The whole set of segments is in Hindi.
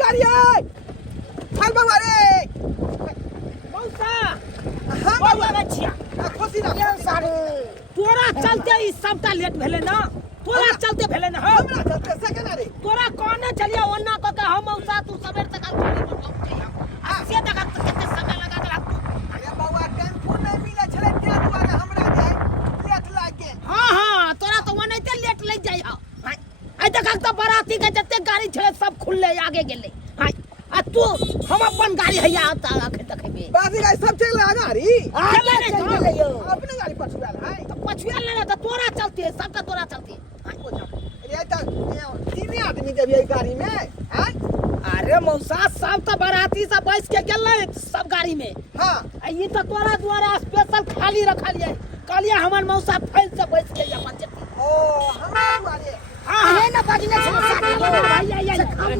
गाड़ी है हाल बाबा रे मौसा हां बाबा बाबा छिया खुशी ना ये सारे तोरा चलते ई सबटा लेट भेले ना तोरा चलते भेले ना हमरा चलते सकेना रे तोरा कोने चलिया ओन्ना क के हम मौसा तू सबेर तक गाड़ी पर पहुंचे आ से तक कितने समय लगा देला तू अरे बाबा टेम्पू नहीं मिले छले ते दुआरे हमरा जाय लेट लाग गेल हां तोरा तो ओनैते लेट लग जाय आई तक तो बाराती के जत्ते गाड़ी छले सब खुलले आगे गेले हां आ तू हम अपन गाड़ी हैया आता आखे देखबे बाजी गाड़ी सब चल आ गाड़ी चले नहीं चले यो अपने गाड़ी पछुआल है तो पछुआ लेना तो तोरा चलती है सबका तोरा चलती है ये तो तीन आदमी के भी गाड़ी में हैं अरे मौसा सब तो बाराती सब बैठ के गेले सब गाड़ी में हां ये तो तोरा द्वारा स्पेशल खाली रखलिए कहलिए हमर मौसा फैल से बैठ के अपन जती ओ हमरा दुआरे हां ना बाजने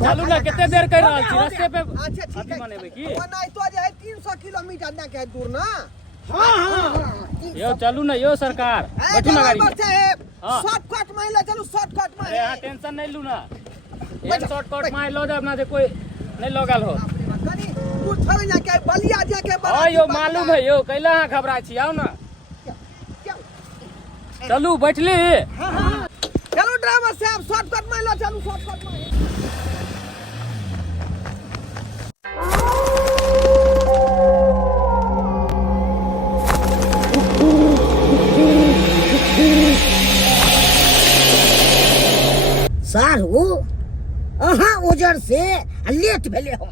चलू ना कितने देर कर रहल छी रास्ते पे अच्छा ठीक है मानेबे की वो नहीं तो जे है 300 किलोमीटर ना के दूर ना हां हां यो चलू ना यो सरकार बैठू ना गाड़ी में हां शॉर्टकट में ले चलू शॉर्टकट में अरे हां टेंशन नहीं लू ना एक शॉर्टकट में लो जब ना दे कोई नहीं लगल हो कनी दूर थवे ना के बलिया जे के हां यो मालूम है यो कैला घबरा छी आओ ना चलू बैठली हां हां चलो ड्राइवर साहब शॉर्टकट में लो चलू शॉर्टकट में सारू अहाँ ओजर से लेट भेले हो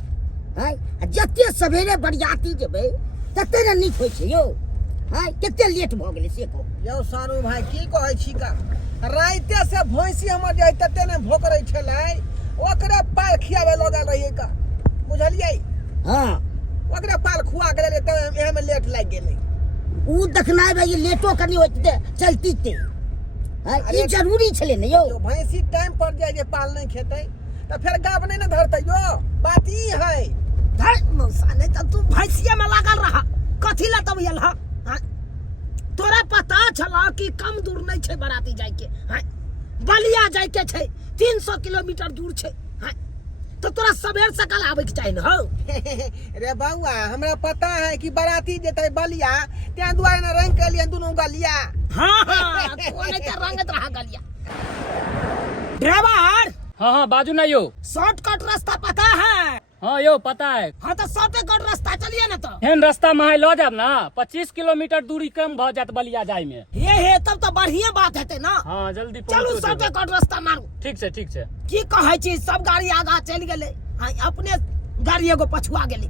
हाय जत्ते सवेरे बरियाती जेबै तत्ते न नीक होइ छै यो हाय कते लेट भ गेलै से कहू यो सारू भाई की कहै छी का राइते से भैंसी हमर जे तते ने भोकरै छलै ओकरे पाल खियावे लगल रहिए का बुझलियै हां ओकरे पाल खुआ गेलै त एहे में लेट लाग गेलै उ देखनाइ भाई लेटो कनी होइते चलती ते हाय ई जरूरी छले ने यो जो भैंसी टाइम पर जाय जे पाल नहीं खेतै त फिर गाब नहीं न धरतै यो बात ई है धर मौसा नहीं त तू भैंसिया में लागल रहा कथि ला तब यल हां तोरा पता छला कि कम दूर नहीं छे बराती जाय के हां बलिया जाय के छे 300 किलोमीटर दूर छे हां तो तोरा सवेर सकाल आवे के चाहिए न हो रे बउआ हमरा पता है कि बराती जेतै बलिया त्या दुआरे न रंग के लिए दोनों गलिया हां हां तो नहीं त रंगत रहा गलिया ड्राइवर हां हां बाजू ना यो शॉर्टकट रास्ता पता है हां यो पता है हां तो शॉर्टकट रास्ता चलिए ना तो हेन रास्ता में लो जाब ना 25 किलोमीटर दूरी कम भ जात बलिया जाय में हे तब तो बढ़िया बात हेते ना हां जल्दी चलू पहुंचो शॉर्टकट रास्ता मारू ठीक छै की कहै छी सब गाड़ी आगा चल गेले हां अपने गाड़ी एगो पछुआ गेले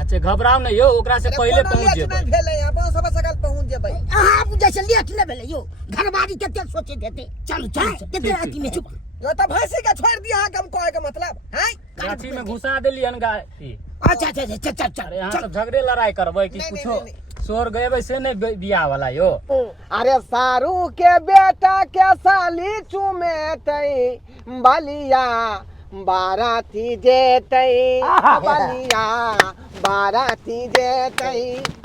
अच्छा घबराओ नहीं यो ओकरा से पहले पहुंच जेबै भेलै अपन सब सकाल पहुंच जेबै अहाँ बुझै छै लेट नै भेले यो घरवारी कते सोचे देते चलू कते अथी में चुप यो त भैंसी के छोड़ दिया हम कहे के मतलब हैं गाछी में घुसा देली हन गाड़ी अच्छा चल अरे यहाँ सब झगड़े लड़ाई करबै कि कुछो शोर गएबै से नहीं बियाह वाला यो अरे सारू के बेटा के साली चुमेतै बलिया बाराती जेतै बलिया बाराती जेतै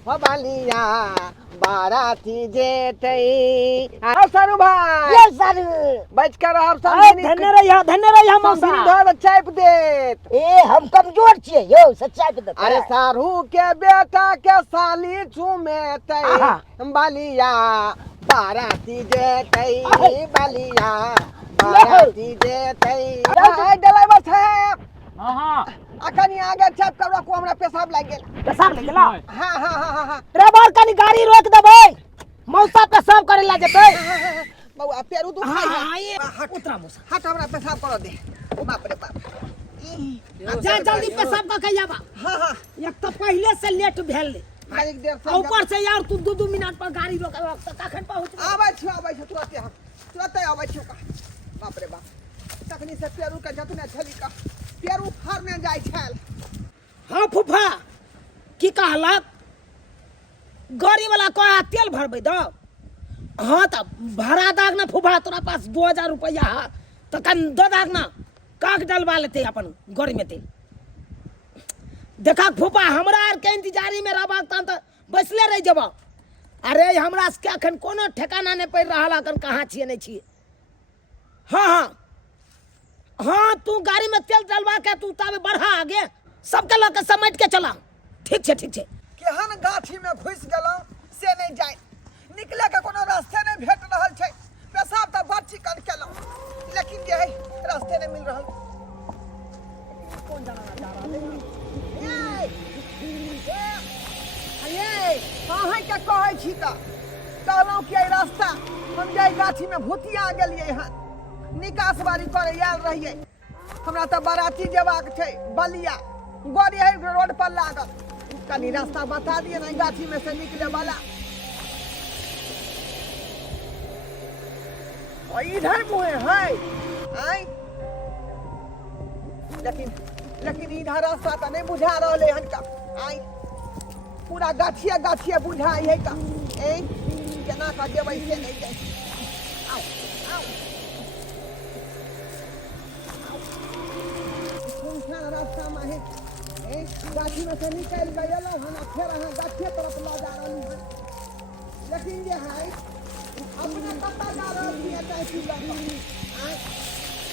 बलिया बाराती जेतै आ सारू भाई ये सर बैठ कर आप सब धन्य रहिया मौसा धर चाप देत ए हम कमजोर छियै यो सच्चाई पे देते अरे सारू के बेटा के साली चुमेतै बलिया बाराती जेतै बलिया बाराती जेतै ड्राइवर साहब हां हां अखनी आगे चाप कर रखो हमरा पेशाब लाग गेल पेशाब लग गेला हां हां हां हां ड्राइवर कनी गाड़ी रोक देबै मौसा पेशाब करे ला जेतै बउआ पेरू दुख हां ये उतरा मौसा हट हमरा पेशाब कर दे बाप रे बाप जा जल्दी पेशाब क के आबा हां हां एक तो पहले से लेट भेल एक देर से ऊपर से यार तू 2 मिनट पर गाड़ी रोक तखन पहुंच आबै छ तुरंत आबै छ का बाप रे बाप तखनी से पेरू के जतने छली का पेरू फाड़ने जाय छल हां फुफा की कहलक गाड़ी वाला कहा तेल भरबै द हां त भाड़ा दाग ना फुफा तोरा पास 2000 रुपया है तो कन दो दाग ना काक डलवा लेते अपन गाड़ी में तेल देखा फुफा हमरा आर के इंतजारी में रहबाक त बैसले रह जेबा अरे हमरा से अखन कोनो ठिकाना नहीं पड़ रहा अखन कहाँ छिए नहीं छिए हाँ हाँ हाँ, तू गाड़ी में तेल डलवा के तू तब बढ़ा आगे सबके लग के समेट के चला। ठीक है ठीक है। केहन गाछी में घुस गेलौं से नहीं जाए, निकले के कोनो रास्ते नहीं भेट रहल छै। पेशाब तो बड़ चिकन केलौं, लेकिन जे है रास्ते नहीं मिल रहल। कौन जाना जा रहल है? ये कहाँ के कहै छी त कहलौं कि एहि रास्ता हम जाय गाछी में भूतिया गेलियै हन, निकास बारी करे आयल रहियै। हमरा तो बाराती जेबाक छै बलिया, गाड़ी है रोड पर लागल। कनी रास्ता बता दिए ना, गाछी में से निकले वाला। और इधर मुहे है आई, लेकिन इधर रास्ता तो नहीं बुझा रहे हन का। आई पूरा गाछिया गाछिया बुझाई है का। ए केना का देबै से नहीं जाए। आओ आओ कौन रास्ता में है? गाछी में से निकल गए हन, फिर अहाँ गाछिए तरफ लऽ जा रहली हन। लेकिन जे है अपने कतऽ जा रहल छियै टैक्सी लऽ कऽ?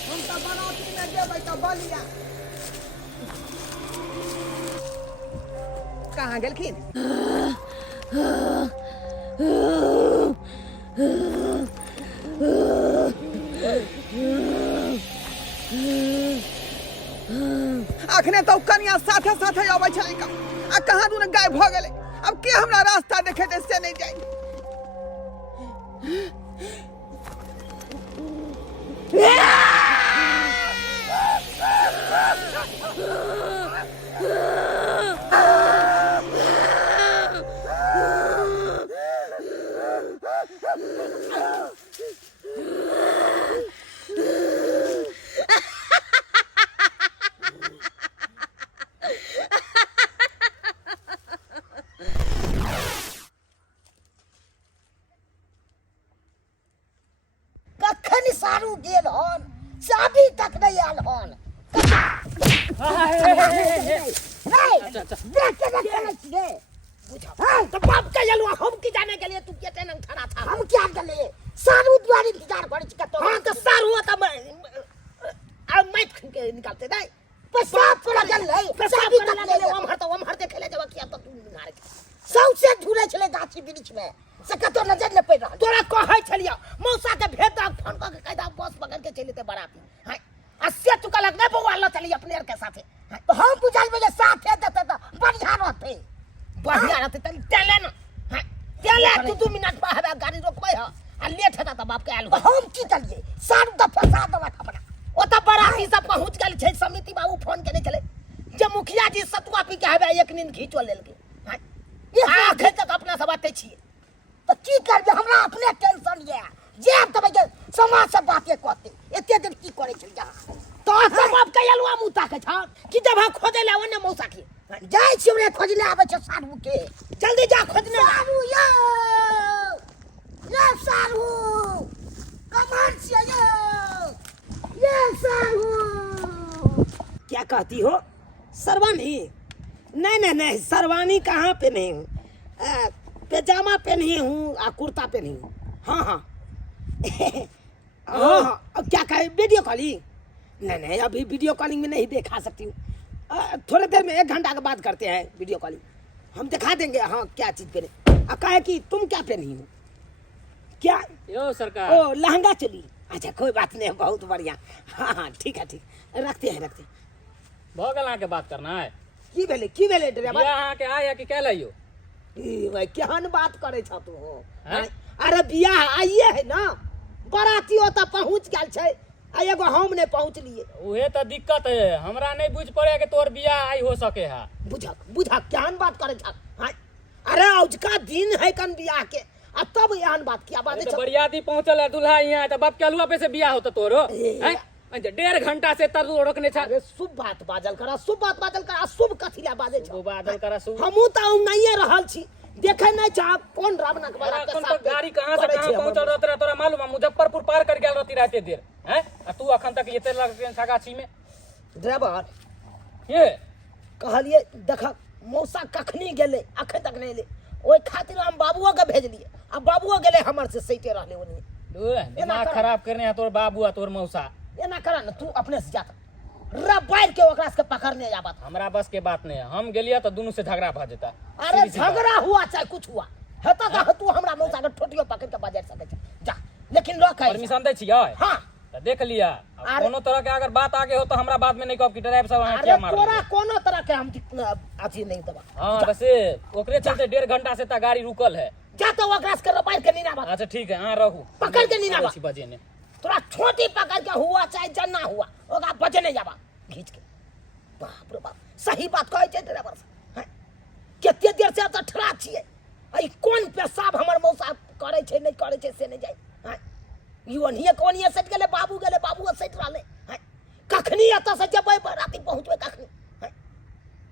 हम तऽ बाराती में जेबै तऽ बलिया। कहाँ गेलखिन? अखने तो कनिया साथे साथे अबै छलै का, आ कहाँ दूर गायब भऽ गेलै। अब के हमरा रास्ता देखेतै से नहीं जाए। कखन सारू गेल हन, चाबी तक नहीं आयल हन। तो बाप के जलवा हम की जाने के लिए तू के टेनंग खड़ा था? हम क्या कर लिए? सारू द्वार इंतजार करे छी कतो। हां तो सारू त मैं के निकालते नहीं। पेशाब कर गल है, पेशाब कर गल हम हर देखे ले जब किया तो तू निहार के सबसे झूले छले गाछी वृक्ष में से कतो नजर न पड़ रहा। तोरा कहै छलिया मौसा के भेद दाग फोन क के कहदा बस पकड़ के चलते बाराती। हां अस्से तू कलक नहीं बउआ ल चली अपने के साथे। तो हम बुझल में साथे देते तो बढ़िया रहते, बढ़िया रहते। त चले ना। हां चले तू 2 मिनट में हवा गाड़ी रोकबै ह आ लेट हेता त बाप के आलू। हम की करिए? सारू त फसा दवा अपना। ओ त बाराती सब पहुंच गेल छै, समिति बाबू फोन केने छले जे मुखिया जी सतुआ पी के हवा एक नींद खींचो लेलके। हां ये आखिर तक अपना सब बाते छिए तो की करबे? हमरा अपने टेंशन ये जे तब के समाज से बातें कहते एते दिन की करे छल जा। तो सब अब कयलवा मुता के छ कि जब खोजे ले ओने मौसा के जाय छी ओने खोज ले आबे छ सारू के। जल्दी जा खोजने। सारू ये सारू कमर से ये सारू। क्या कहती हो? सरवानी? नहीं नहीं नहीं, सरवानी कहाँ पे नहीं हूँ, पैजामा पहनी हूँ और कुर्ता पहनी हूँ। हाँ हाँ हाँ हाँ। अब क्या कहे? Video calling? नहीं नहीं अभी वीडियो कॉलिंग में नहीं दिखा सकती हूँ, थोड़ी देर में 1 घंटा के बाद करते हैं वीडियो कॉलिंग, हम दिखा देंगे। हाँ क्या चीज़ पहने? कहे कि तुम क्या पहनी हो? क्या? यो सरकार। ओ लहंगा चोली। अच्छा कोई बात नहीं, बहुत बढ़िया। हाँ हाँ ठीक है ठीक, रखते हैं रखते हैं। भगल के बात करना है की भेले ड्राइवर? यहाँ के आया कि कह लियो? भाई केहन बात करे छ तू हो? अरे बियाह आइए है ना, बराती होता पहुंच गेल छै, आ एगो हम नहीं पहुंच लिए। उहे तो दिक्कत है, हमरा नहीं बुझ पड़े कि तोर बियाह आई हो सके है। बुझा केहन बात करे छ? अरे औजका दिन है कन बियाह के, अब तब एहन बात किया बात तो बरियाती पहुंचल है दुल्हा यहाँ, तो बाप के अलुआ पे से बियाह होता तोरो? 1.5 घंटा से तर रोकने छ। अरे शुभ बात बाजल करा, शुभ बात बाजल करा, शुभ कथिला बाजे छ? शुभ बादल करा शुभ। हमहू त उंगाइए रहल छी, देखे नहीं चाह कौन रावण के बात के साथ गाड़ी कहां से कहां पहुंचल रहत रहा तोरा मालूम है? मुजफ्फरपुर पार कर गेल रहती रहते देर हैं, आ तू अखन तक एते लग ट्रेन सगाछी में। ड्राइवर ये कहलिए देख मौसा कखनी गेले अखन तक नहीं ले, ओई खातिर हम बाबुओ के भेजलिए, अब बाबुओ गेले हमर से सैते रहले ओनी। दिमाग खराब करने है तोर बाबू आ तोर मौसा। एना करा न तू अपने से जा रबाइर के ओकरा से पकड़ने जाबत। हमरा बस के बात नहीं है, हम गेलिया तो दोनों से झगड़ा भ जेता। अरे झगड़ा हुआ चाहे कुछ हुआ हेता त तू हमरा मौसा के ठोटियो पकड़ के बाजार सके छ जा, लेकिन लोग परमिशन दै छियै। हां तो देख लिया, कोनो तरह के अगर बात आगे हो तो हमरा बाद में नहीं कहब कि ड्राइवर साहब अहाँ क्या मार। तोरा कोनो तरह के हम अथी नहीं देबा। हां बस ओकरे चलते 1.5 घंटा से ता गाड़ी रुकल है। जा तो ओकरा से रबाइर के नीना बात। अच्छा ठीक है, हां रहू पकड़ के नीना बात बजे ने तोरा छोटी पकड़ के हुआ चाहे जन्ना हुआ ओकरा बजे नहीं जाबा खींच के। बाप रे बाप सही बात कहै छै ड्राइवर साहब। केते देर से त ठड़ा छियै, आई कोन पेशाब हमर मौसा करे छै नहीं करे छै से नहीं जाय। युवनिया कोनिया सट गेले, बाबू सट रहले। कखनी एत से जेबै राति पहुंचबै कखनी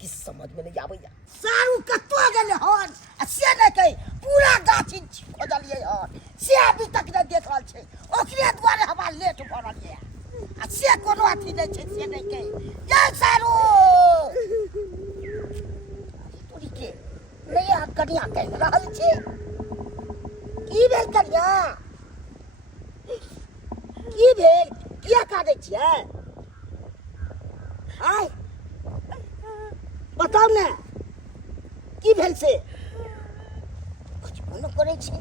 किस समझ में नहीं आबै। सारू कत्तो गेले हन आ से नहीं कहि पूरा गाछी खोजलिए हन से अभी तक नहीं देख रहल छै। ओकरे द्वारे हमरा लेट भ रहल है आ से कोनो अथी नहीं छै से नहीं कहि। जय सारू तोरी के नहीं आ कनिया कहि रहल छै की भेल कनिया की भेल किया काटै छियै आय बताओ ने की भेल से कुछ मन करे छी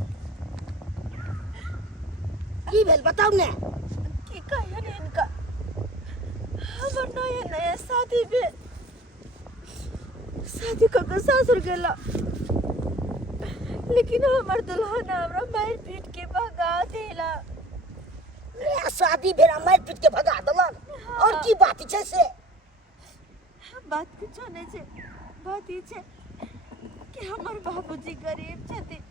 की भेल बताओ ने की कहियन इनका हमर नया शादी भेल, शादी करके सासुर गेला लेकिन हमर दुल्हन हमरा मार पीट के भगा देला। शादी भेला मार पीट के भगा देलक और की बात छै से बात कुछ नहीं छै, बात ई छै कि हमर बाबूजी गरीब छथिन,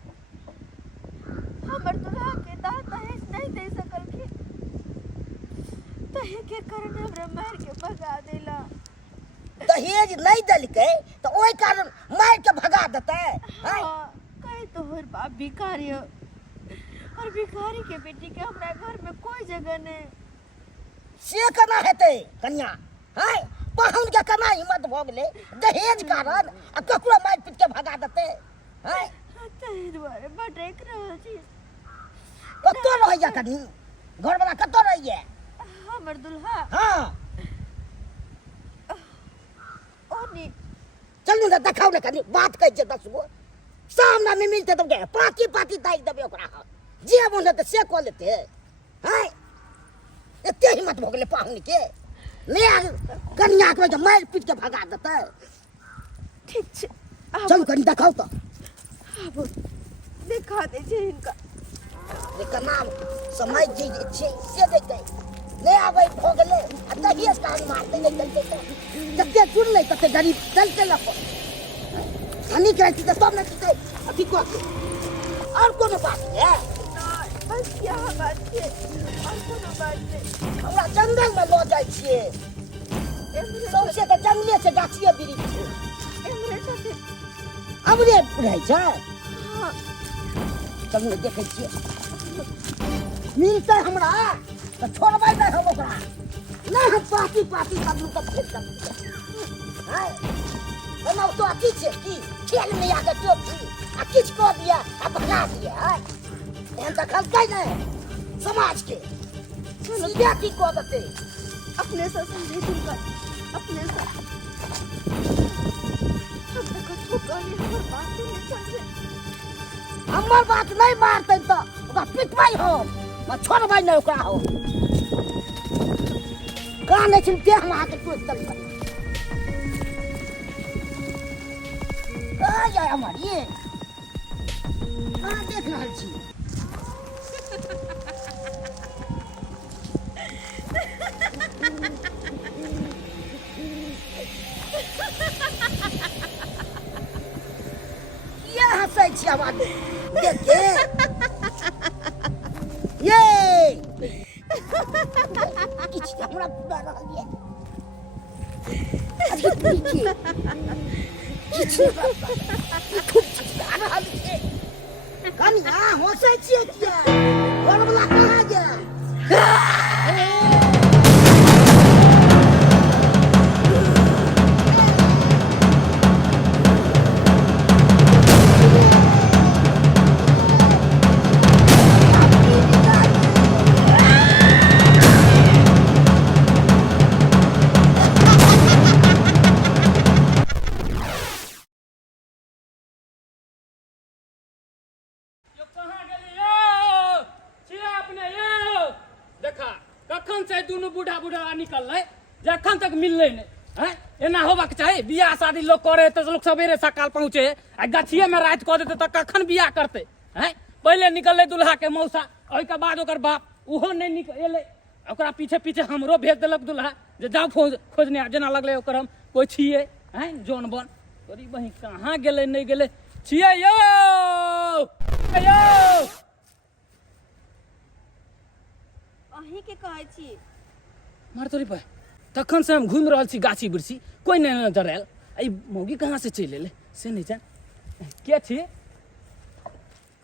हमर दुल्हा के दाँत दहेज नहीं दे सकलखिन, तही के कारण हमरा मार के भगा देला। दहेज नहीं देलकै तो ओई कारण मार के भगा देतै। हाँ, कहे तोहर बाप भिखारी हो और भिखारी के बेटी के हमरा घर में कोई जगह नहीं। से केना हेतै कन्या हैं पाहुन के केना हिम्मत भ गेलै दहेज कारण आ ककरो मार पीट के भगा देतै हैं। तही दुआरे भटक रहल छी। कत्तो रहैया कनी घर वाला कत्तो रहैया हमर दुल्हा हां ओनी चलू ना देखाओ ना कनी बात कह जे 10 गो सामने में मिलते तो के पाती दाई देबे ओकरा जे बोले त से क लेते हैं। एते हिम्मत भ गेलै पाहुन के ले कन्या के मार पीट के भगा देतै। ठीक छै चल कनी देखाओ तो अब दिखा दे छै इनका एकर नाम समय जी छै से देतै ले आबै भ गेलै आ दहिए कान मारते नहीं चलते तो जते जुड़लै तते गरीब चलते ल हनी कहती त सब न कहते अथी को और कोनो बात है बस यह बात छै और कोनो बात नहीं। हमरा जंगल में ल जाय छियै सौसे के जंगले से गाछिए बिरिछ छै एमरे साथे हमरे रहै छै। हाँ चलू देखै छियै मिलतै हमरा त छोड़बै नहीं हम ओकरा नहीं हम पाती सब लोग फेंक देबै। हाय हम तो अथी छै की खेल में आके टोपी आ किछ कह दिया आ भगा दिया हाय एहन त खलकै नहीं समाज के सीधा की कह देतै अपने से समझे इनका अपने से हम तक ठोकनी हमर बात नहीं समझे। हमर बात नहीं मारतै त ओकरा पिटबै हम छोड़बै नहीं ओकरा हो कान छै देह में आके टोक देलकै। आ जाय हमर ये देख रहल छी किया हंसै छी आवाज देख के ये किछ हमरा पूरा रहल ये अभी पीछे किछ खूब चिल्ला रहल छै कनिया हंसै छियै किया घरवला कहाँ गेल कखन से दुनू बूढ़ा बूढ़ा निकललै जे अखन तक मिललै नहीं हैं एना होबाक चाही बियाह शादी लोग करे तो लोग सवेरे सकाल पहुंचे आ गछिए में रात कऽ देते तो कखन बियाह करते हैं पहले निकललै दुल्हा के मौसा ओहि के बाद ओकर बाप उहो नहीं निकले ओकरा पीछे पीछे हमरो भेज देलक दुल्हा जे जाओ खोजने आब जेना लगलै ओकर हम कोई छिए हैं जोन बन तोरी बहिन कहाँ गेलै नहीं गेलै छिए यौ अहीं के कहै छी मार तोरी पे तखन से हम घूम रहल छी गाछी वृक्षी कोई नहीं नजर आयल आई मौगी कहाँ से चलि एलै से नहीं जान के छी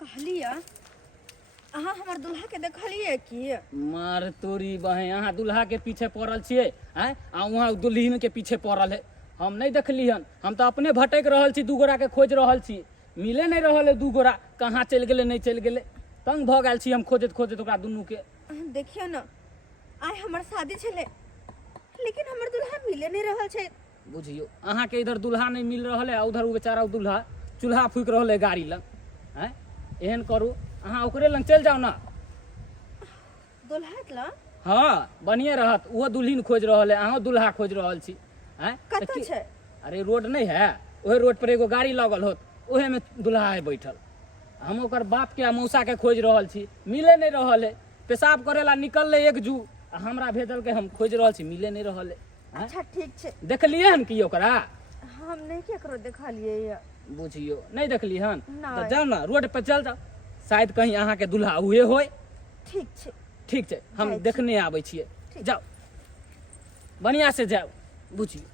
कहलिए अहाँ हमर दुल्हा के देखलिए की मार तोरी बहन अहाँ दुल्हा के पीछे पड़ल छियै हैं आ वहाँ दुल्हिन के पीछे पड़ल है हम नहीं देखली हन हम तो अपने भटक रहल छी दू गोरा के खोज रहल छी मिले नहीं रहल है दू गोरा कहाँ चलि गेलै नहीं चलि गेलै तंग भऽ गेल छी हम खोजत खोजत ओकरा दुनू के देखियो न आइ हमर शादी छलै लेकिन हमर दुल्हा मिले नहीं रहल छै बुझियो अहाँ के इधर दुल्हा नहीं मिल रहल है उधर बेचारा दुल्हा चूल्हा फूक रहल है गाड़ी लग हैं एहन करू अहाँ ओकरे लग चल जाओ ना दुल्हा लग हाँ बढ़िए रहत वो दुल्हिन खोज रहल है अहाँ दुल्हा खोज रहल छी हैं कतऽ छै अरे रोड नहीं है ओहे रोड पर एगो गाड़ी लगल होत ओहे में दुल्हा है बैठल हम ओकर बाप के आ मौसा के खोज रहल छी मिले नहीं रहल है पेशाब करेला निकलले एक जू आ हमरा भेजल के हम खोज रहल छी मिले नहीं रहल है अच्छा ठीक छै देखलिए हन की ओकरा हम नहीं केकरो देखलिए या बुझियो नहीं देखली हन नहीं। तो जाओ ना रोड पे चल जाओ शायद कहीं अहाँ के दुल्हा हुए होय ठीक छै ठीक छै हम जाइ छी। देखने आबै छियै जाओ बढ़िया से जाओ बुझियो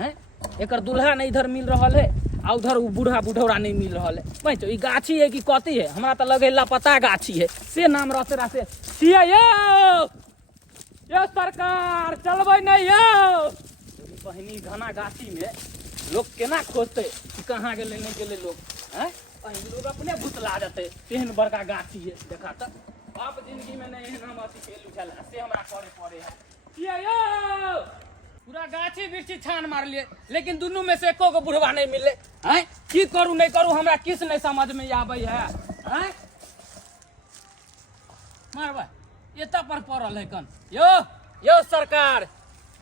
हैं एकर दुल्हा नहीं इधर मिल रहल है आ उधर उ बूढ़ा बुढ़ौरा नहीं मिल रहल है भाई तो ई गाछी है कि कथी है हमरा तो लगे लापता गाछी है से नाम रहते रहते छियै यो सरकार चलबै नहीं यो बहनी घना गाछी में लोग केना खोजते कि कहाँ गेले नहीं गेले लोग हैं लोग अपने भुतला जेते तेहन बड़का गाछी है देखा तो बाप जिंदगी में नहीं हम अथी खेल उठल से हमरा करे पड़े है किया यो पूरा गाछी बिरछी छान मार लिए लेकिन दोनों में से एको गो बुढ़वा नहीं मिले हैं की करू नहीं करू हमरा किस नहीं समझ में आबै है हैं मारबा एता पर पड़ल है कन यो सरकार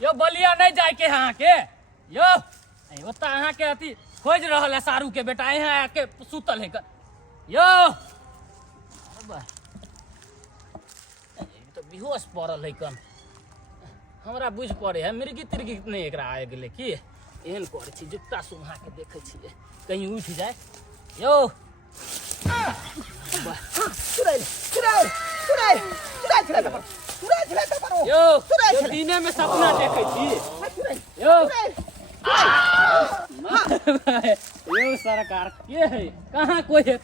यो बलिया नहीं जाए के अहाँ के यो ओता अहाँ के अथी खोज रहल है सारू के बेटा यहाँ आके सुतल है कन यो तो बेहोश पड़ल है कन हमरा बुझ पड़े है मिर्गी तिर्गी नहीं एकरा आए गेले की एहन करे छी जुत्ता सुहा के देखे छियै कहीं उठ जाए यो यो दिने में सपना देखे छी यो यो सरकार के है कहाँ कोई है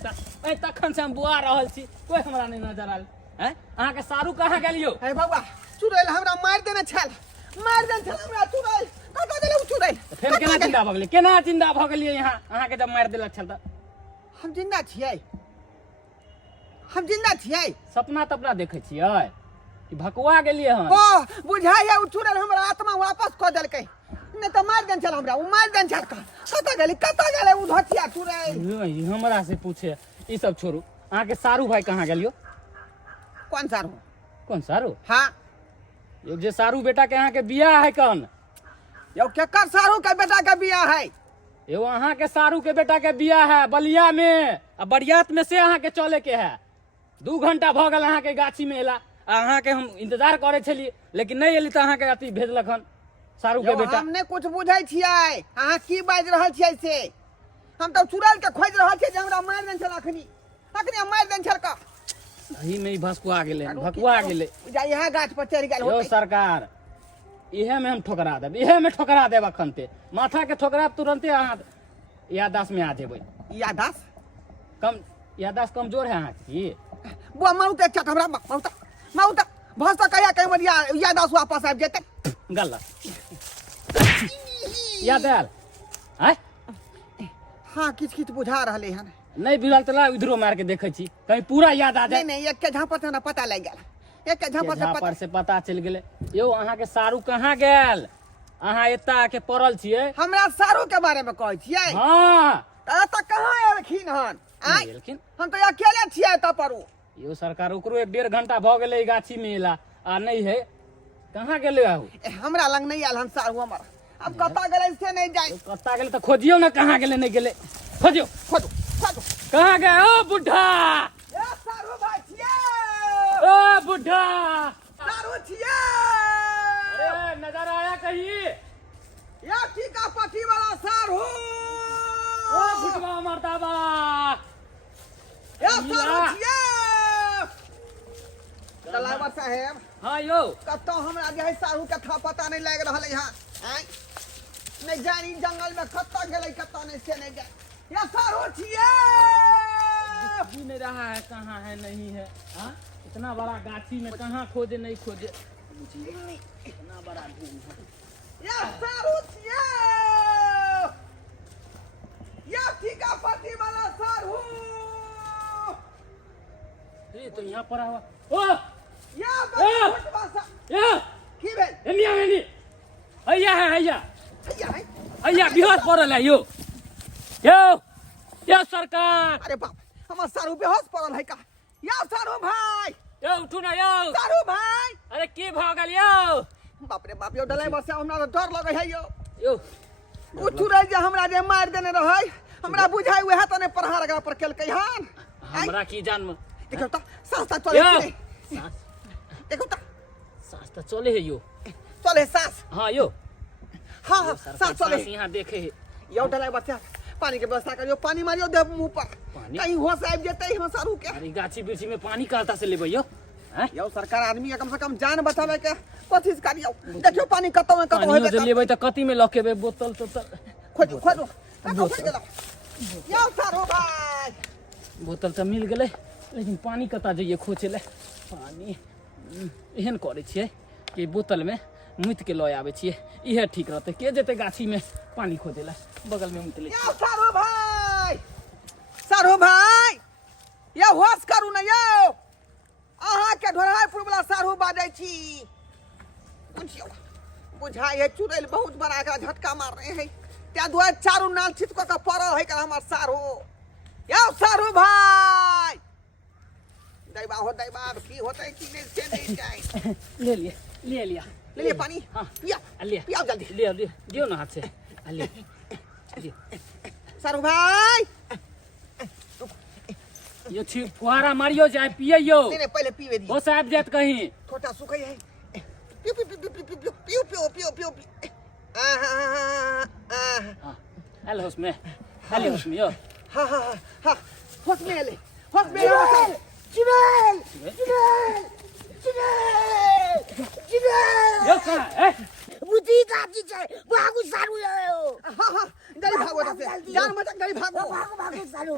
तखन से हम बुआ रहल छी कोई हमरा नहीं नजर आयल हैं अहाँ के सारू कहाँ गेलियो हे बाबा चुड़ैल हमरा मार देने छल हमरा चुड़ैल कतऽ गेलै उ चुड़ैल फेर केना जिंदा भऽ गेलियै केना जिंदा भऽ गेलियै यहाँ अहाँ के जब मारि देलक छल तऽ हम जिंदा छियै सपना तपना देखै छियै कि भकुआ गेलियै हन ओ बुझाइया उ चुड़ैल हमरा आत्मा वापस कऽ देलकै नहीं तो मार देन छल हमरा उ मार देन छल कतऽ गेलै उ धतिया चुड़ैल हमरा से पूछे ई सब छोड़ू अहाँ के सारू भाई कहाँ गेलियो कौन सारू हाँ यो जे सारू बेटा के अहाँ के बियाह है कन यो केकर सारू के बेटा के बियाह है यो अहाँ के सारू के बेटा के बियाह है बलिया में आ बरियात में से अहाँ के चले के है 2 घंटा भऽ गेल अहाँ के गाछी में एला अहाँ के हम इंतजार करे छलिए लेकिन नहीं एली तो अहाँ के अथी भेजलक हन सारू के बेटा हम नहीं कुछ बुझै छियै अहाँ की बाज रहल छियै से हम तो चुड़ैल के खोज रहल छियै जे हमरा मार देन छल अखनी मार देन छल का सही में ही भकुआ गेले जा यहाँ गाछ पर चढ़ गेल यो सरकार इहे में हम ठोकरा देब अखन ते माथा के ठोकराब तुरंते अहाँ याददाश्त में आ जेबै याददाश्त कमजोर है अहाँ की बुआ माउत अच्छा हमरा माउत भस कहिया कहीं मरिया याददाश्त वापस आबि जेतै गलत याद आयल हैं हाँ किछ बुझा रहले हन नहीं बुझल तो इधरो मार के देखे छी कहीं पूरा याद आ जाए नहीं एक के झापत ना पता लग गेल एक के झापत से पता चल गेले यो अहाँ के सारू कहाँ गेल अहाँ एता आके पड़ल छियै हमरा सारू के बारे में कहै छियै हाँ एतऽ कहाँ एलखिन हन एलखिन हम तो अकेले छियै एतऽ परू यो सरकार ओकरो 1.5 घंटा भऽ गेलै गाछी में एला आ नहीं है कहाँ गेले आहो हमरा लंग नहीं आयल हन सारू हमारा अब कता गेले से नहीं जाए कत्ता गेले तो खोजियो ना कहाँ गेले नहीं गेले खोजियो खोजो खोजो कहाँ गए ओ बुढ़ा ए सारू भाई छिए ओ बुढ़ा सारू छिए अरे नजर आया कहीं या टीका पट्टी वाला सारू ओ बुढ़वा मर्दाबा या सारू छिए ड्राइवर साहब हाँ यो कतो हमरा जे है सारू के था पता नहीं लग रहल है हैं नहीं जानी जंगल में कत्ता गेले कत्ता नहीं से नहीं जाए या सारू छिए जी नहीं रहा है कहाँ है नहीं है हाँ इतना बड़ा गाछी में कहाँ खोजे नहीं खोजे इतना बड़ा धूम है या सारू छिए या टीका पट्टी वाला सारू ये तो यहाँ पड़ा हुआ ओ या ए! बस या की भेल एनिया एनी हैया है हैया भैया है हैया बिहार पड़ल है यो यो सरकार अरे बाप हमर सारू बेहोश पड़ल है का या सारू भाई यो उठू ना यो सारू भाई अरे की भ गेल यो बाप रे बाप यो ड्राइवर से हमरा तो डर लगे है यो यो उठू रे जे हमरा जे मार देने रहे हमरा बुझाई हुए है तने प्रहार एकरा पर केल हन हमरा की जान में देखो तो सांस चले यो कि नहीं? सांस देखो तो सांस तो चले है यो चले सांस हाँ यो हाँ हाँ सांस चले यहाँ देखे है यो ड्राइवर से पानी के व्यवस्था करियो पानी मारियो दे मुंह पर पानी? कहीं होश आबि जेतै हम सारू के अरे गाछी बिरछी में पानी कहता से लेबै यो हैं यो सरकार आदमी के कम से कम जान बचावे के कोशिश करियो देखियो पानी कतौ में कतौ पानी होबे जो लेबै त कति में लखेबै बोतल तोतल खोजो खोजो खोज गेलो यो सारू भाई बोतल तो मिल गेलै लेकिन पानी कता जाइए खोचे ले पानी एहन करे छियै कि बोतल में मुइत के लय आबै छियै इहे ठीक रहतै के जेतै गाछी में पानी खोजे ला बगल में मुइत ले यो सारू भाई यो होश करू न यो अहाँ के ढोराईपुर वाला सारू बाजै छी बुझियो बुझाई है चुड़ैल बहुत बड़ा एकरा झटका मार रहे हैं त्या दुआ चारू नाल छित को पड़ल है का हमर सारू यो सारू भाई दैबा हो दैबा अब की होतै कि नहीं से नहीं जाए ले लिया ले लिया ले लिए पानी हाँ पिया लिया पिया जल्दी लिया लिया दियो ना हाथ से लिया लिया सारू भाई यो छी फुहारा मारियो जाए पिए यो नहीं नहीं पहले पीवे दिए हो साहब जात कहीं छोटा सुखै है पियो पियो पियो पियो पियो पियो पियो पियो पियो हां हेलो उसमें हेलो उसमें यो हाँ हाँ हाँ हाँ होश में ले चिड़ैल चिड़ैल चिड़ैल चिड़ैल यो कहाँ है बुद्धि काची छै भागु सारू यो हाँ हाँ गली भागो जाते जान मत गली भागो भागु सारू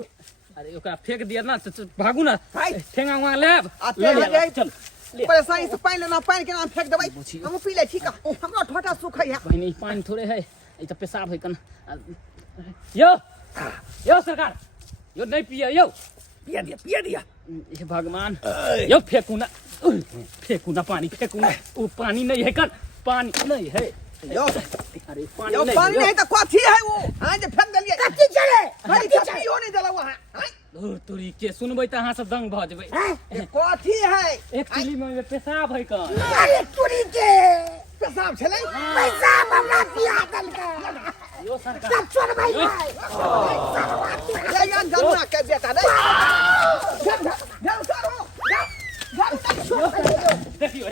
अरे ओकरा फेंक दिया ना तो भागू ना भाई। ठेंगा वहां लेब आ, ले ठेंगा लिया ले। चल ले परेशानी से पानी लेना पानी के नाम फेंक देबै बुझियो। हम पी ले ठीक है हमरा ठोटा सुखै है बहनी पानी थोड़े है ये तो पेशाब है कन यो सरकार यो नहीं पिए यो पिया दिया ये भगवान यो फेंकू ना पानी फेंकू ना वो पानी नहीं है कन पानी नहीं है यो अरे पानी यो नहीं पानी है नहीं तो कथी है वो हां जे फेंक देलिए कथी चले भाई कथी हो नहीं देला वहां धुर तुरी के सुनबै त अहाँ सब दंग भ जेबै ये कथी है एक तुली में पेशाब है कन अरे तुरी के पेशाब छले पैसा हमरा पिया देलकै यो सरकार सब छोड़ भाई ये यार जन्मा के बेटा नहीं जाओ करो देखियो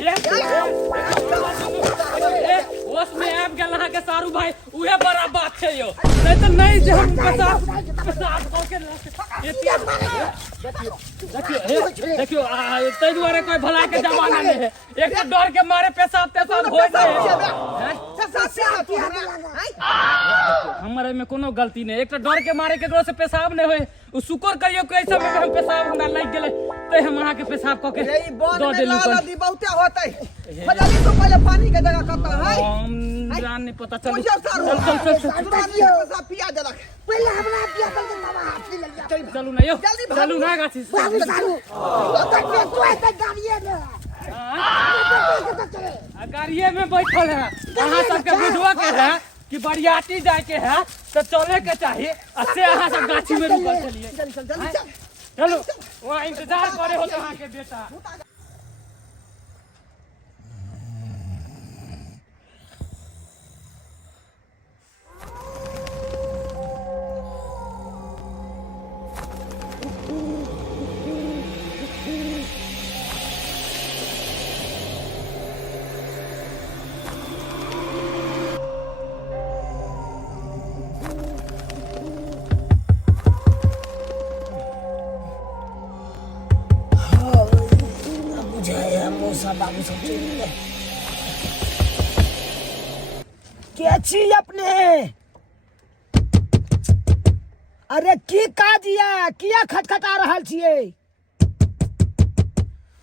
होश में आबि गेल अहाँ के सारू भाई उहे बड़ा बात छै यो नहीं तो नहीं जे हम पेशाब कऽ के देखियो ताहि दुआरे कोई भला के जमाना नहीं है एक तो डर के मारे पेशाब तेशाब हो हमारे में कोनो गलती नहीं एक तो डर के मारे केकरो से पेशाब नहीं होए उ शुक्र करियो कि ऐसा में हम पेशाब हमरा लग गेले ते हम अहाँ के पेशाब कऽ के यही बन दऽ में देलू लाल कन नदी बहुते होतै फजली तो पहले पानी के जगह कता है हम जान नहीं पता चल मुझे सारू चल पेशाब पिया देलक पहले हमरा पिया देलकै बाबा हाथ ले लिया चलू ना यो जल्दी भागू। चलू ना गाछी भागु सारू तो तो ऐसे गाड़िए में गाड़िए में बैठल है अहाँ सबके बुझवा के है कि बरियाती जाए के है तो चले के चाहिए से अहाँ सब गाछी में रुकल चलिए जल्दी चल चलो वहाँ इंतजार करे हो अहाँ के बेटा सब चल गए। के छी अपने? अरे की काज ये? किया खटखटा रहल छियै?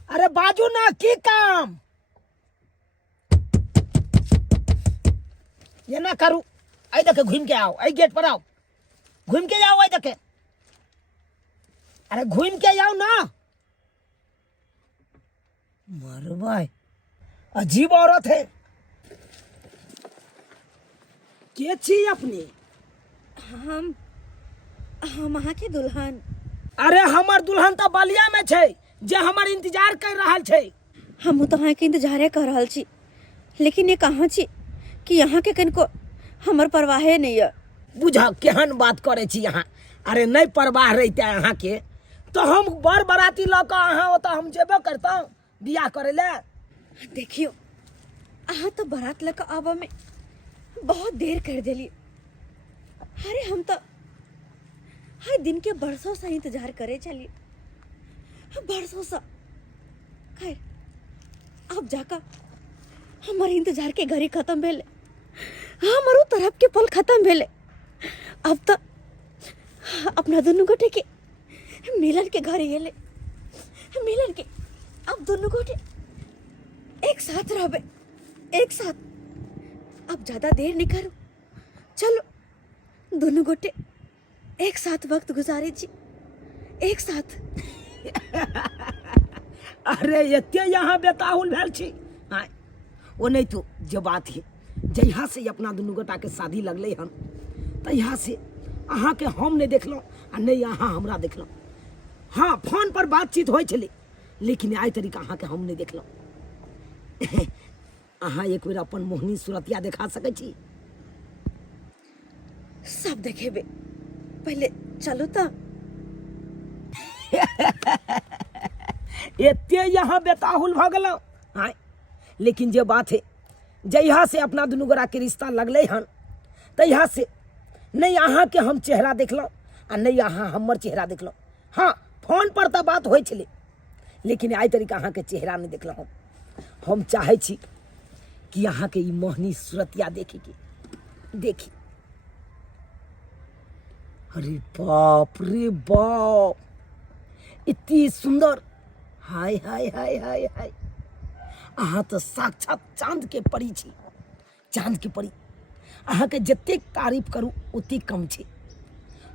अरे बाजू ना, की काम? ये ना करू, आई देखे घूम के आओ, आई गेट पर आओ, घूम के जाओ, आई देखे, अरे घूम के जाओ ना। मरवाई, अजीब औरत है। के छी अपने? हम अहाँ के दुल्हन। अरे हमर दुल्हन तो बलिया में छै, जे हमर इंतजार कर रहल छै। हम तो अहाँ के इंतजारे कर रहल छी, लेकिन ये कहाँ छी कि यहाँ के कनको हमर परवाहे नहीं है। बुझा केहन बात करे छी यहाँ? अरे नहीं परवाह रहते अहाँ के तो हम बर बराती लऽ कऽ अहाँ ओतऽ हम जेबे करतौ बियाह करे ले। देखियो, अहाँ तो बारात लेकर आबा में बहुत देर कर दिली। अरे हम तो हर दिन के बरसों से इंतजार करे चलिए, बरसों से। खैर, अब जाकर हमारे इंतजार के घड़ी खत्म भेले, हमारो तरफ के पल खत्म भेले। अब तो अपना दोनों गोटे के मिलन के घड़ी गेले, मिलन के अब दोनों गोटे एक साथ रहबे, एक साथ। अब ज्यादा देर नहीं करो, चलो दोनों गोटे एक साथ वक्त गुजारे जी, एक साथ। अरे एते यहाँ बेताहुल भेल छी। हाँ, वो नहीं तो जो बात है, जहिया से अपना दुनू गोटा के शादी लगले हन तहिया से अहाँ के हम नहीं देखलहुँ आ नहीं अहाँ हमरा देखलहुँ। हाँ, फोन पर बातचीत होइ छलै, लेकिन आई तरीका अहाँ के हम नहीं देखलहुँ। अहाँ एक बेर अपन मोहनी सूरतिया देखा सकै छी? सब देखेबे, पहले चलो तो। एते यहाँ बेताहुल भ गेलहुँ। हाँ, लेकिन जे बात है, जहिया से अपना दुनू गोरा के रिश्ता लगले हन तहिया से नहीं अहाँ के हम चेहरा देखलहुँ आ नहीं अहाँ हमर चेहरा देखलहुँ। हाँ, फोन पर तो बात होइ छलै, लेकिन आई तरीका अहाँ के चेहरा नहीं देखलहुँ। हम चाहे छी कि अहाँ के ई मोहनी सूरतिया देखी के देखी। अरे बाप रे बाप, इतनी सुंदर! हाय हाय हाय हाय हाय, अहाँ तो साक्षात चांद के परी छी, चांद के परी। अहाँ के जतेक तारीफ करूँ ओतेक कम छै।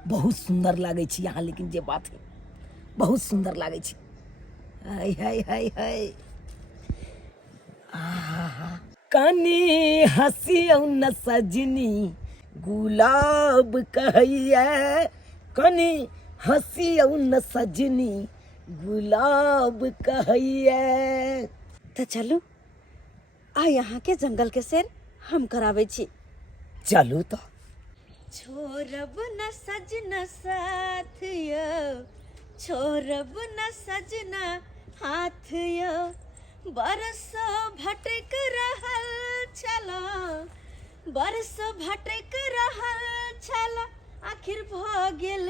बहुत सुंदर लागे छी अहाँ, लेकिन जे बात है बहुत सुंदर लागे छी। हाय हाय हाय हाय, कनी हंसियौ न सजनी गुलाब कहैया, कनी हंसियौ न सजनी गुलाब कहैया। तो चलो, आ यहाँ के जंगल के सैर हम करावे छी। चलू तो। छोरब न सजना साथ यो, छोरब न सजना हाथ यो, बरसों भटक रहल छलो, बरसों भटक रहल छलो, आखिर भ गेल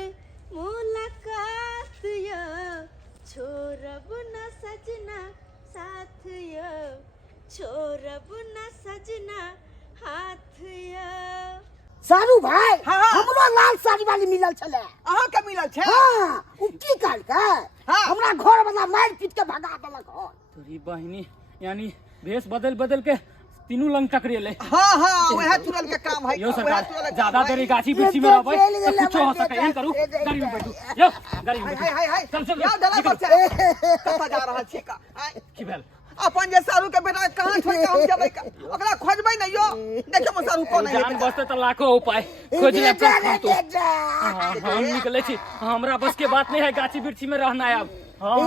मुलाकात यो, छोरब न सजना साथ यो, छोरब न सजना हाथ यो। सारू भाई, हाँ। हमरो लाल साड़ी वाली मिलल छले। अहाँ के मिलल छै? हाँ, उ की काल के हाँ। हमरा घर वाला मार पीट के भगा देलक हन। तोरी बहिनी यानी भेष बदल बदल के तीनू लंग टकरेले। हाँ हाँ, वह तुरल के काम है। यो सरकार, ज्यादा देरी गाछी बिरछी में रहबै तो कुछ हो सके। एहन करू, गाड़ी में बैठू, यो गाड़ी में बैठू। हाय हाय हाय, चल चल जाओ दला पर से कतऽ जा रहल छी का? आय, की भेल? अपन जे सारू के बेटा कहाँ छोड़ के हम जेबै का? ओकरा खोजबै न यो, देखियो म सारू कोन है। जान बचते तो लाखों उपाय खोज ले पर तू। हम निकले छी, हमरा बस के बात नहीं है गाछी बिरछी में रहना है अब। हाँ,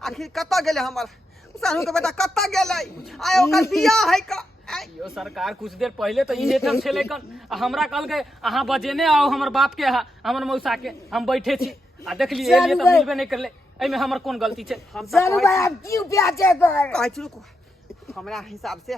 आखिर कतऽ गेले हमर सारू के बेटा? कतऽ गेलै? आय ओकर बियाह है का? आय, यो सरकार कुछ देर पहले तो इहे ठाम छले कन, हमरा कल के अहाँ बजेने आओ हमर बाप के, हमर मौसा के। हम बैठे छी आ देखली एलिए तो मिलबे नहीं करले। एमे हमर कोन गलती छै? सारू भाई, अब क्यों प्याचे कर? कहै छी रुको, हमरा हिसाब से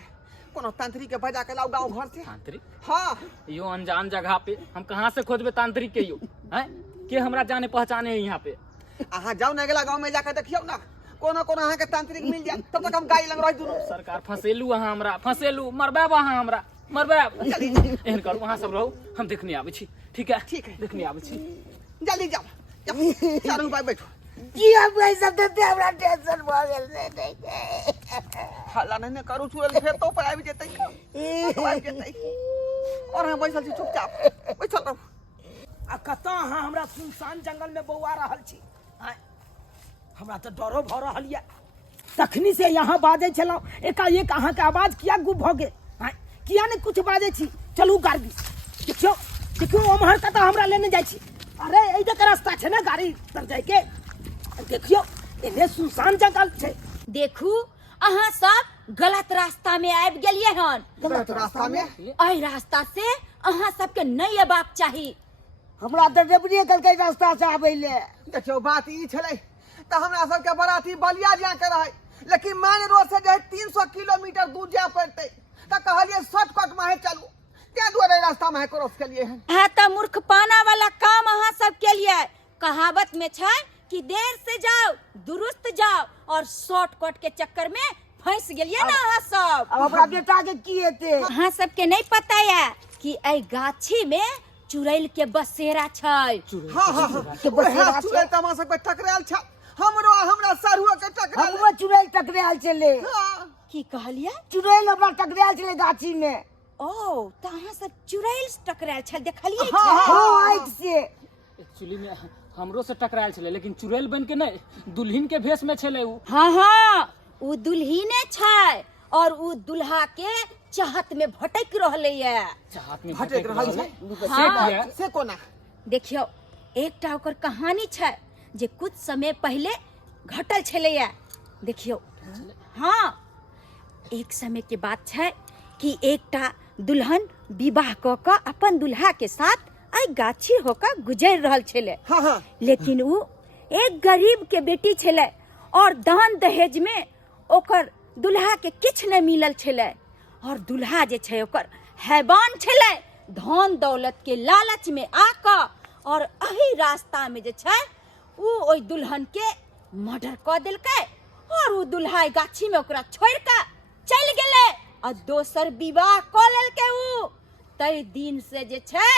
कोनो तांत्रिक के बजा के लाओ गांव घर से। तांत्रिक? हाँ, यो अनजान जगह पे हम कहाँ से खोजबे तांत्रिक के? यो हैं के हमरा जाने पहचाने है यहाँ पे? अहाँ जाओ न अगला गांव में जाकर देखियो ना, कोनो कोनो अहाँ के तांत्रिक मिल जाए तब तक हम गाड़ी लग रही दुनू सरकार फंसेलू अहाँ हमरा फंसेलू मरबाब अहाँ हमरा मरबाब एहन करू अहाँ सब रहू हम देखने आबै छी ठीक है देखने आबै छी जल्दी जाओ जाओ चारों भाई बैठो की हम पैसा देते हमरा टेंशन भ गेल से हल्ला नहीं करू चुरल फेर तो पर आबि जेतै आबि जेतै और हम बैसल छी चुपचाप बैठल रहू आ कतऽ अहाँ हमरा सुनसान जंगल में बौआ रहल छी आय हमरा तऽ डरो भऽ रहल यऽ तखनी से यहाँ बाजै छलहुँ एकाएक अहाँके आवाज किया गुम भऽ गेल आय किया नहि कुछ बाजै छी चलू गाड़ी देखियौ देखियौ ओम्हर कतऽ हमरा लेने जाइ छी अरे एहि देख रास्ता छै ने गाड़ी तर जायके देखियौ एने सुनसान जंगल छै देखू अहाँ सब गलत रास्ता में आबि गेलियै हन गलत रास्ता में एहि रास्ता से अहाँ सबके नहीं अयबाक चाही हमरा तऽ डबरिए कलकै रास्ता से आबै ले देखियो बात ई छलै तऽ हमरा सबके बराती बलिया जाके रहे लेकिन मान रोड से जे 300 किलोमीटर दूर जाय पड़तै तऽ कहलिए शॉर्टकट में चलू त्या दुआरे रास्ता में क्रॉस केलिए हन है तो मूर्खपना वाला काम अहाँ सब के लिए कहावत में छै कि देर से जाओ दुरुस्त जाओ और शॉर्टकट के चक्कर में फंस गेलिए ना अहाँ सब अब हमरा बेटा के की हेतै अहाँ सबके नहीं पता है कि एहि गाछी में चुड़ैल के बसेरा छै हां हां हां चुड़ैल तमा सब पे टकराल छ हमरो हमरा सरहुआ के टकराल हमरो चुड़ैल टकराल छलै की कहलिए चुड़ैल हमरा टकराल छलै गाछी में ओ तो अहाँ सब चुड़ैल टकराल छल देखलिए हाँ आँखि से एक्चुअली में हमरो से टकरायल छले लेकिन चुड़ैल बन के नहीं दुल्हन के भेष में छले उ हाँ हाँ उ दुल्हिने छै और उ दुल्हा के चाहत में भटक रहले ये चाहत में भटक रहल छै हाँ। से कोना देखियो एकटा ओकर कहानी छै जे कुछ समय पहले घटल छले ये देखियो हाँ एक समय के बात छै कि एकटा दुल्हन विवाह क के अपन दुल्हा के साथ आई गाछी होकर गुजर रहल छले हाँ हाँ लेकिन उ एक गरीब के बेटी छले और दान दहेज में ओकर दुल्हा के किछ नहीं मिलल छले और दुल्हा जे छै ओकर हैवान छले धन दौलत के लालच में आका और अही रास्ता में जे छै उ ओई दुल्हन के मर्डर क देलकै और उ दुल्हा गाछी में ओकरा छोड़ के चल गेले और दोसर विवाह क लेलकै उ तई दिन से जे छै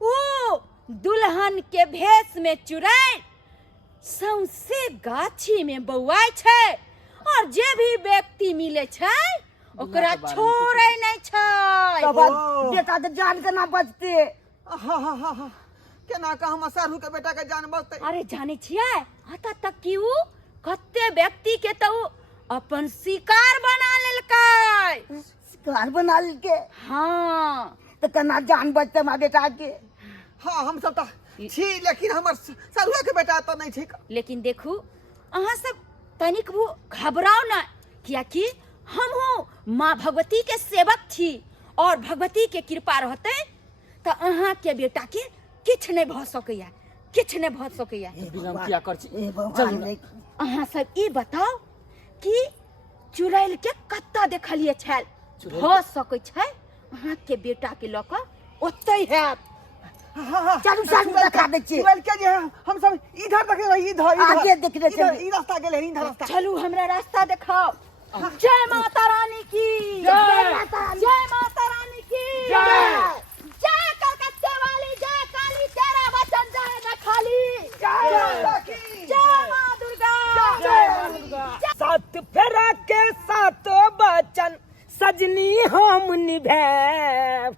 उ दुल्हन के भेष में चुड़ैल सौंसे गाछी में बौआय छै और जे भी व्यक्ति मिले छै ओकरा छोड़े नहीं छै तब बेटा के जान केना बचते हाँ हाँ हाँ हाँ केना का हम सरहु के बेटा के जान बचतै अरे जाने छियै आता तक कि उ कते व्यक्ति के तो अपन शिकार बना लेलकै शिकार बना लेलकै हाँ तो केना जान बचते हमरा बेटा के हाँ हम सब तऽ छी लेकिन हमर सरहुआ के बेटा तो नहीं छै लेकिन देखू अहाँ सब तनिक वो घबराओ ना कियाकि हम हो माँ भगवती के सेवक छी और भगवती के कृपा रहते तो अहाँ के बेटा के किछ नहीं भ सकैया किछ नहीं भ सकैया विलम्ब किया कर छी ए भगवान नहीं अहाँ सब ई बताओ कि चुड़ैल के कत्ता देखलिए छल भ सकै छै अहाँ के बेटा के लऽ कऽ ओतै हैत हाँ हाँ चलू साथ में दिखा दै छियै चुड़ैल के जे हम सब इधर देख रही इधर आगे देख रहे इधर थे ई रास्ता गेले इधर रास्ता चलू हमरा रास्ता दिखाओ जय माता रानी की जय माता रानी की जय कलकत्ते वाली जय काली तेरा वचन जय न खाली जय माँ दुर्गा सात फेरा के सात बचन सजनी हम निभैब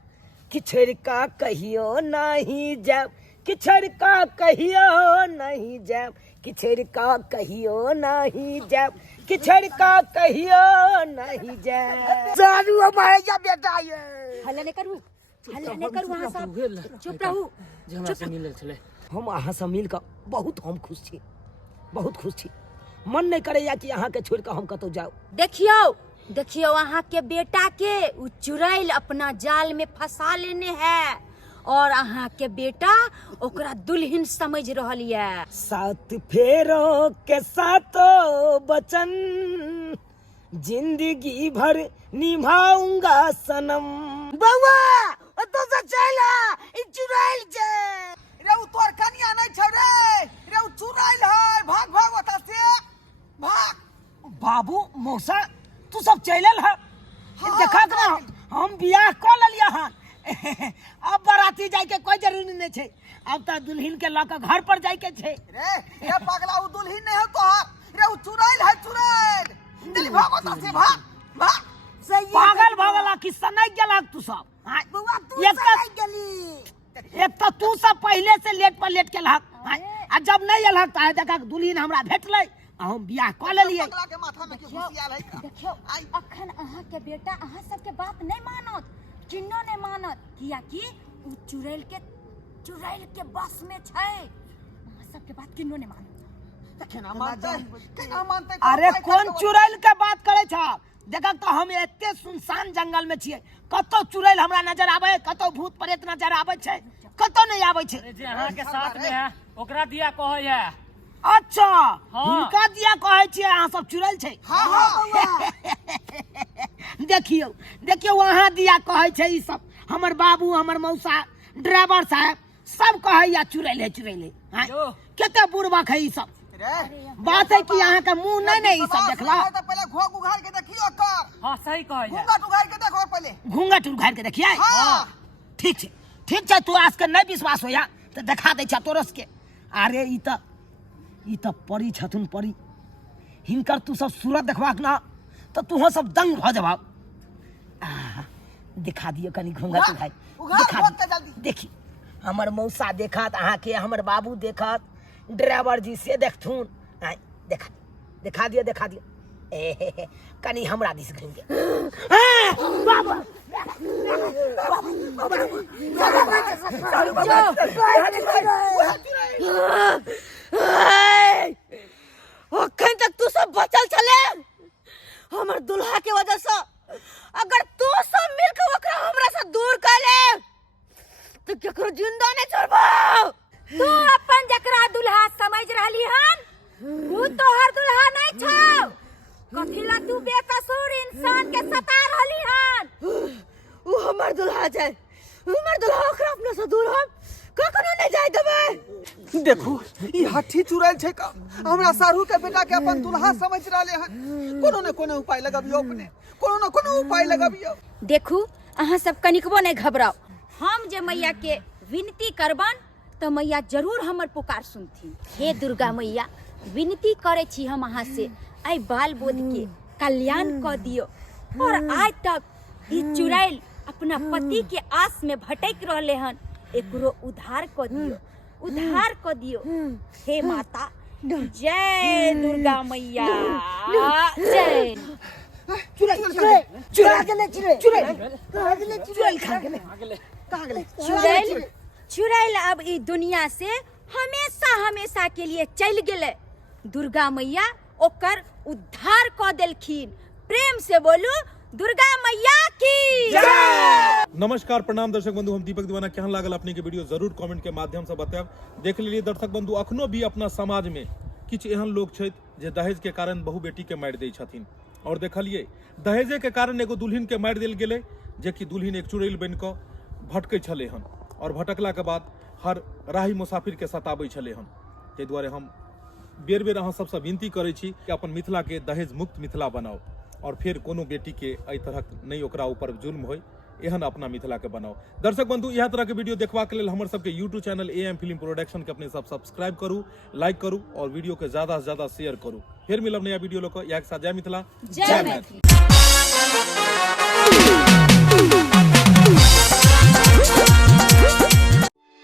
किछड़ का कहियो नहीं जाब किछड़ का कहियो नहीं जाब किछड़ का कहियो नहीं जाब किछड़ का कहियो नहीं जाब सारू हमारे या बेटा ये हल्ला नहीं करू वहाँ सब चुप रहू जे हमरा से मिलल छले हम अहाँ से मिल कऽ बहुत हम खुश छी बहुत खुश छी मन नहीं करैया कि अहाँ के छोड़ कऽ हम कतौ जाऊ देखियो अहाँ के बेटा के उ चुड़ैल अपना जाल में फंसा लेने है और अहाँ के बेटा ओकरा दुल्हन समझ रहल ये सात फेरों के सातों वचन जिंदगी भर निभाऊंगा सनम बउआ तो से चला ई चुड़ैल जे रे उ तोर कनिया नहीं छौ रे उ चुड़ैल है भाग भाग ओता से भाग। बाबू मौसा तू सब चलल है देखा ना हम बियाह कर लिया हां अब बाराती जाए के कोई जरूरी नहीं छे अब तो दुल्हन के लक घर पर जाए के छे रे ये पगला उ दुल्हन नहीं है तोहार रे उ चुड़ैल है चुड़ैल दिल भागो त से भाग भाग पागल भगला किस्सा नहीं गेला तू सब बुआ तू सही गेली एक तो तू सब पहले से लेट पर लेट के लहक आ जब नहीं अलहक त देखा दुल्हन हमरा भेटलै हम बियाह कर लेलिए पगला के माथा में के खुशियाल है देखियो अखन अहाँ के बेटा अहाँ सब के बात नहीं मानत किन्नो नहीं मानत किया कि उ चुड़ैल के बस में छै अहाँ सब के बात किन्नो नहीं मानत केना मानते अरे कौन चुड़ैल के बात करे छ देखा तो हम एते सुनसान जंगल में छिए कतो चुड़ैल हमरा नजर आवे कतो भूत प्रेत नजर आवे छै कतो नहीं आवे छै अरे जे अहाँ के साथ में है ओकरा दिया कहै है अच्छा हाँ। हिनका दिया कहै छियै अहाँ सब चुड़ैल छै हां हां देखियो वहां दिया कहै छै ई सब हमर बाबू हमर मौसा ड्राइवर साहब सब कहै या चुड़ैल है जो। केते बुढ़बा है ई सब रे बात है कि यहाँ का मुंह नहीं ई सब देखला तो पहले घोग उघाड़ के देखियो कर हाँ सही कहै है घूंघट उघाड़ के देखो पहले घूंघट उघाड़ के देखिए हां ठीक छै तू आज के नहीं विश्वास होया तो देखा दे छ तोरस के अरे ई त परी छथुन परी हिनकर तू सब सूरत देखबाक ना तो तू सब दंग भ जबाब दिखा दियो कनी घूंघट उघाड़ उघाड़ बहुत के जल्दी देखी हमर मौसा देखत अहाँ के हमर बाबू देखत ड्राइवर जी से देखथुन दिखा दियो ए कनी हमरा दिस घुम के बाबा अखन तक तू सब बचल छले हमर दुल्हा के वजह से अगर तू सब मिलके ओकरा हमरा से दूर कर ले तो केकरो जिंदा नहीं छोड़बो तू अपन जकरा दुल्हा समझ रहली हन वो तोहर दुल्हा नहीं छौ कथिला तू बेकसूर इंसान के सता रहली हन वो हमर दुल्हा छै हमर दुल्हा ओकरा अपने से दूर हम कखनो नहीं जाय देबै देखू ई हठी चुड़ैल छै का हमरा सारू के बेटा के अपन दुल्हा समझ रहले हन कोनो उपाय लगाबियो अपने कोनो उपाय लगाबियो देखू अहाँ सब कनिकबो नहीं घबराओ हम जे मैया के विनती करबन तो मैया जरूर हमर पुकार सुनथिन हे दुर्गा मैया विनती करे छी हम अहाँ से आई बाल बोध के कल्याण क दियो और आज तक ई चुड़ैल अपना पति के आस में भटक रहले हन एकरो उद्धार क दियो हे माता जय दुर्गा मैया जय चुड़ैल अब ई दुनिया से हमेशा के लिए चल गेले दुर्गा मैया ओकर उद्धार क देलखिन प्रेम से बोलू दुर्गा मैया की नमस्कार प्रणाम दर्शक बंधु हम दीपक दीवाना केहन लागल अपने के वीडियो जरूर कमेंट के माध्यम से बताएब देख लेलिए दर्शक बंधु अखनो भी अपना समाज में किछ एहन लोग छथि जे दहेज के कारण बहु बेटी के मारि दै छथिन और देखलिए दहेजे के कारण एगो दुल्हन के मारि देल गेलै जे कि दुल्हन एक चुड़ैल बनि कऽ भटकै छलै हन और भटकला के बाद हर राही मुसाफिर के सताबै छलै हन ताहि दुआरे हम बेर बेर अहाँ सबसँ विनती करै छी कि अपन मिथिला के दहेज मुक्त मिथिला बनाओ और फिर कोनो बेटी के एहि तरहक नहीं ओकरा ऊपर जुल्म होय एहन अपना मिथिला के बनाओ दर्शक बंधु इएह तरह के वीडियो देखबाक लेल हमर सबके YouTube channel AM film production के अपने सब सब्सक्राइब करू लाइक करू और वीडियो के ज्यादा से ज्यादा शेयर करू फिर मिलब नया वीडियो लोग इएह के साथ जय मिथिला जय मैथिली।